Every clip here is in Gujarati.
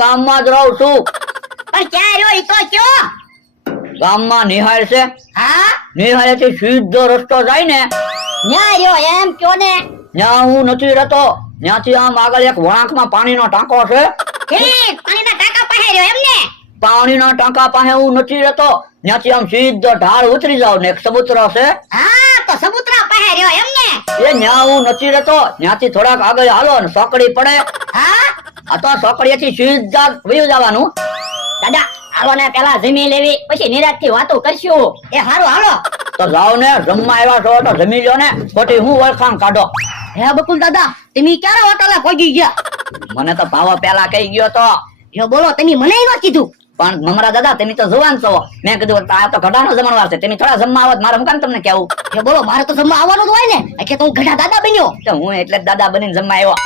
ગામમાં જ રહું છું. પણ ક્યાં રહ્યો ઈ તો કયો? ગામમાં નિહાળ છે. હા નિહાળેથી સીધો રસ્તો જાય ને ન્યા રહ્યો એમ કયો ને. ત્યાં હું નથી રહેતો. ત્યાંથી આમ આગળ એક વળાંકમાં પાણીનો ટાંકો છે. ઠીક પાણીના ટાંકા પાસે રહ્યો એમ ને. પાણીના ટાંકા પાસે હું નથી રહેતો. ત્યાંથી આમ સીધો ઢાળ ઉતરી જાવ ને એક સબૂતરો છે. હા તો સબૂતરા પાસે રહ્યો એમ ને. એ ન્યા હું નથી રહેતો. ત્યાંથી થોડાક આગળ હાલો ને સોકડી પડે. હા આ તો સોકડીએથી સીધા વયું જવાનું. દાદા હાલો ને પેલા જમી લેવી પછી નિરાંત થી વાતો કરશું. એ હારું હાલો. તો જાઓ ને જમવા આવ્યા છો તો જમી લો ને. ખોટી હું વળખાણ કાઢો. હે બકુલ દાદા તમે ક્યારે હોટલે પહોંચી ગયા? મને તો ભાવ પેલા કહી ગયો તો. જો બોલો તમે મને ન કીધું. પણ મમરા દાદા તમે તો જુવાન છો. મેં કીધું આ તો ઘડાનો જમણવાર છે. તમે થોડા જમવા આવત મારે મુકામ તમને કેવું. જો બોલો મારે તો જમવા આવવાનું જ હોય ને એટલે તો હું ઘડા દાદા બન્યો. તો હું એટલે જ દાદા બનીને જમવા આવ્યો.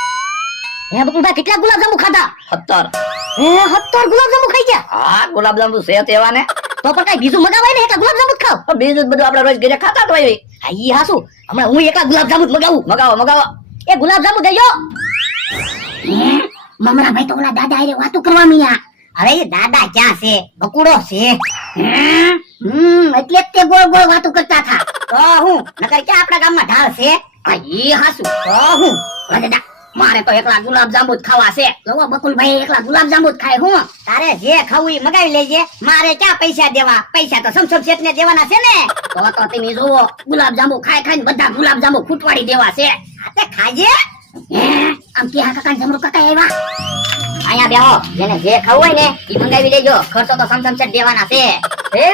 હે બકુલભાઈ કેટલા ગુલાબજાંબુ ખાધા? 17. હે 17 ગુલાબજાંબુ ખાઈ ગયા? હા ગુલાબજાંબુ છે તેવા ને. તો પણ કઈ બીજું મગાવાય ને એકલા ગુલાબજાંબુ જ ખાવ. તો બીજું બધું આપણે રોજ ઘરે ખાતા જ હોય. હા ઈ હાસુ હમણાં હું એકલા ગુલાબજાંબુ જ મગાવું. મગાવો મગાવો. એ ગુલાબજાંબુ દેજો. મમરા ભાઈ તો ઓલા દાદા આરે વાતો કરવા મીયા. હવે એ દાદા ક્યાં છે? બકુડો છે. એટલે જ તે ગોળ ગોળ વાતો કરતા થા. તો હું નકર ક્યાં આપણા ગામમાં ઢાળ છે? આ ઈ હાસુ. તો હું ઓલા દાદા મારે તો એકલા ગુલાબજાંબુ જ ખાવા છે. જોવો બકુલભાઈ એકલા ગુલાબજાંબુ જ ખાય હું. તારે જે ખાવું ઈ મગાવી લેજે. મારે ક્યાં પૈસા દેવા? પૈસા તો સમસમ શેઠને દેવાના છે ને. તો તમે જોવો ગુલાબજાંબુ ખાઈ ખાઈને બધા ગુલાબજાંબુ ખૂટવાડી દેવા છે. આતે ખાજે. આમ કે આ કાકા જમરો કાકા આવ્યા. અહીંયા બેહો. જેને જે ખાવું હોય ને ઈ મંગાવી લેજો. ખર્ચો તો સમસમ શેઠ દેવાના છે. હે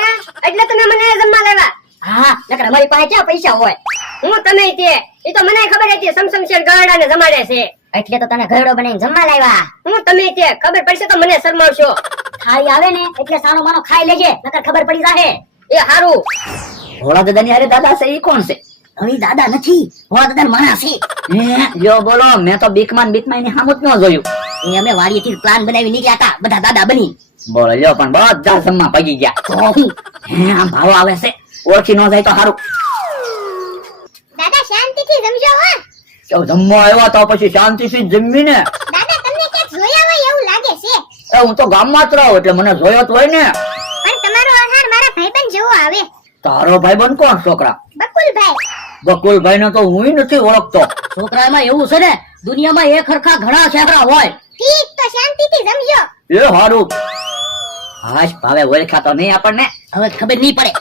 એટલે તમે મને જમવા લેવા? હા નકર અમારી પાસે ક્યાં પૈસા હોય? હું તમે તે ઈ તો મને ખબર હતી સમસમ શેઠ ગરડાને જમાડે છે. એટલે તો તને ઘરડો બનાવીને જમવા લાવ્યા. હું તમે તે ખબર પડશે તો મને શરમાવશો. થાળી આવે ને એટલે સાનો માનો ખાઈ લેજે નકર ખબર પડી જાહે. એ હારું. ભોળા દાદાની હારે દાદા છે ઈ કોણ છે? હવે દાદા નથી ભોળા દાદા માણસ છે. જો બોલો મેં તો બીકમાન એની સામું જ ન જોયું. એ અમે વાડીથી પ્લાન બનાવી નીકળ્યા હતા બધા દાદા બની. બોલો લ્યો પણ બધા જમવા પગી ગયા. તો હું આમ ભાવ આવે છે. ઓળખી ન જાય તો સારું. દાદા શાંતિથી જમજો હો. તો જમવા આવ્યા તો પછી શાંતિથી જમવી ને. દાદા તમને ક્યાંક જોયા હોય એવું લાગે છે. એ હું તો ગામમાં જ રહું એટલે મને જોયો જ હોય ને. પણ તમારો આહાર મારા ભાઈબંધ જેવો આવે. તારો ભાઈબંધ કોણ છોકરા? બકુલભાઈ. બકુલભાઈ ને તો હું નથી ઓળખતો. છોકરામાં એવું છે ને દુનિયામાં એક હરખા ઘણા છેકરા હોય. ઠીક તો શાંતિથી જમજો. એ હારું. હાશ ભાવે ઓળખ્યા તો નહીં આપણને. હવે ખબર નહીં પડે.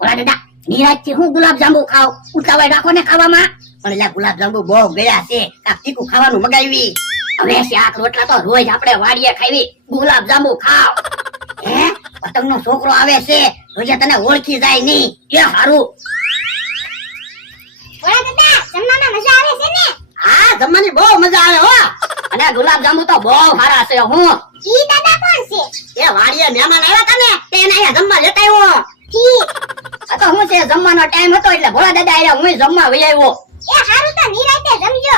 ઓલા દાદા નિરાજથી હું ગુલાબજાંબુ ખાવ. ઉતાવળ રાખો ને ખાવામાં. પણ એટલે ગુલાબજાંબુ બહુ ગયા છે. કાક તીખું ખાવાનું મગાવી. હવે શાક રોટલા તો રોજ આપણે વાડીએ ખાવી. ગુલાબજાંબુ ખાવ. હે પતંગનો છોકરો આવે છે રોજે તને ઓળખી જાય નહીં. એ હારું. ઓલા દાદા જમવામાં મજા આવે છે ને? હા જમવાની બહુ મજા આવે હો. અને ગુલાબજાંબુ તો બહુ સારા છે હું. ઈ દાદા કોણ છે? એ વાડીએ મહેમાન આવ્યા હતા ને તેને અહીંયા જમવા લેતા આવ્યો. ઠીક. આ તો હું છે જમવાનો ટાઈમ હતો એટલે ભોળા દાદા આયા હું જમવા વઈ આવ્યો. એ હારું તો નિરાંતે જમજો.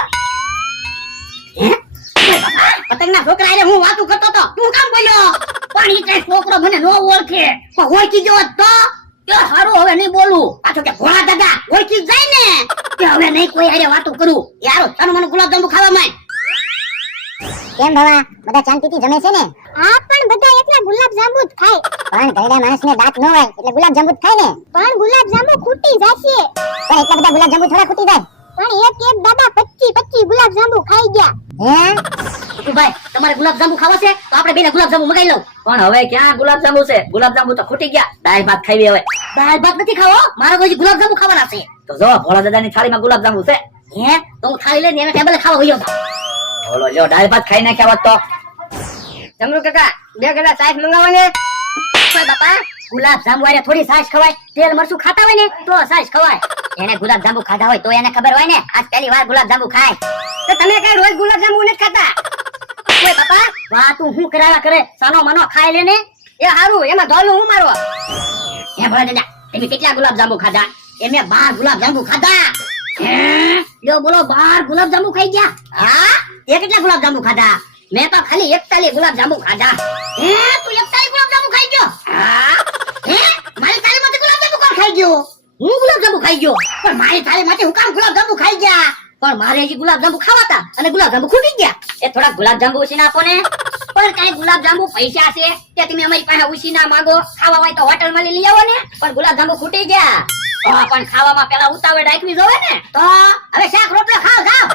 પતંગના છોકરા આરે હું વાતું કરતો તો તું કામ બોલ્યો? પણ ઈ કઈ છોકરો મને નો ઓળખે. પણ ઓળખી ગયો તો કે હારું હવે નહીં બોલું. પાછો કે ભોળા દાદા ઓળખી જાય ને કે હવે નહીં કોઈ આરે વાતું કરું. યાર તને મને ગુલાબજાંબુ ખાવા માંય. કેમ બાબા બધા શાંતિથી જમે છે ને? હા પણ બધા એકલા ગુલાબજાંબુ જ ખાય. પણ ઘરડા માણસને દાંત ન હોય એટલે ગુલાબજાંબુ જ ખાય ને. પણ ગુલાબજાંબુ ખૂટી જશે. પણ એટલા બધા ગુલાબજાંબુ થોડા ખૂટી જાય. પણ એક દાદા 25 ગુલાબજાંબુ ખાઈ ગયા. હે ભાઈ તમારે ગુલાબજાંબુ ખાવા છે તો આપણે બેને ગુલાબજાંબુ મગાઈ લઉં. પણ હવે ક્યાં ગુલાબજાંબુ છે? ગુલાબજાંબુ તો ખૂટી ગયા. દાળ ભાત ખાવી હવે. દાળ ભાત નથી ખાવો મારે કોઈ ગુલાબજાંબુ ખાવાના છે. તો જો ભોળા દાદાની થાળીમાં ગુલાબજાંબુ છે. હે તો હું થાળી લઈને એને ટેબલે ખાવા વયો જાઉં. બોલો લ્યો દાળ ભાત ખાઈ નાખ્યા હોત તો. જમરૂ કાકા 2 ગ્લાસ છાશ મંગાવોને. ઓય બાપા ગુલાબજાંબુ આરે થોડી છાશ ખવાય. તેલ મરચું ખાતા હોય ને તો છાશ ખવાય. એને ગુલાબજાંબુ ખાધા હોય તો એને ખબર હોય ને આજ પહેલી વાર ગુલાબજાંબુ ખાય. તો તમે કઈ રોજ ગુલાબજાંબુ નથી ખાતા? ઓય બાપા વાહ તું હું કરાયા કરે સાનો માનો ખાઈ લેને. એ હારું એમાં ઢોલનું હું મારો. હે ભોળા દાદા તમે કેટલા ગુલાબજાંબુ ખાધા? એમે 12 ગુલાબજાંબુ ખાધા. હે લ્યો બોલો 12 ગુલાબજાંબુ ખાઈ ગયા? હા એ કેટલા ગુલાબજાંબુ ખાધા? મેં તો ખાલી 41 ગુલાબજાંબુ ખાધા. હે તું 41 ગુલાબજાંબુ ખાઈ ગયો? હા. હે મારી થાળીમાંથી ગુલાબજાંબુ કોણ ખાઈ ગયો? હું ગુલાબજાંબુ ખાઈ ગયો. પણ મારી થાળીમાંથી હું કામ ગુલાબજાંબુ ખાઈ ગયા? પણ મારે હજી ગુલાબજાંબુ ખાવાતા અને ગુલાબજાંબુ ખૂટી ગયા. એ થોડા ગુલાબજાંબુ ઉછીને આપો ને. પણ કઈ ગુલાબજાંબુ પૈસા છે કે તમે અમારી પાસે ઉછી ના માંગો? ખાવા હોય તો હોટલમાં લઈ આવો ને. પણ ગુલાબજાંબુ ખૂટી ગયા. પણ ખાવામાં પેલા ઉતાવળ રાખવી જોવે ને. તો હવે શાક રોટલો ખાવ જાવ.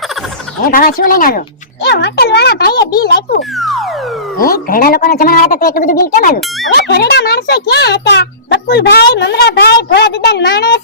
હે ભાવા શું લઈને આવ્યો? એ હોટલ વાળા ભાઈએ બિલ આપ્યું. હે ઘરડા લોકોનો જમણવાર હતા તો એટલું બધું બિલ કેમ આવ્યું? હવે ઘરડા માણસો ક્યાં હતા? બકુલભાઈ, મમરાભાઈ, ભોળા દાદા માણસ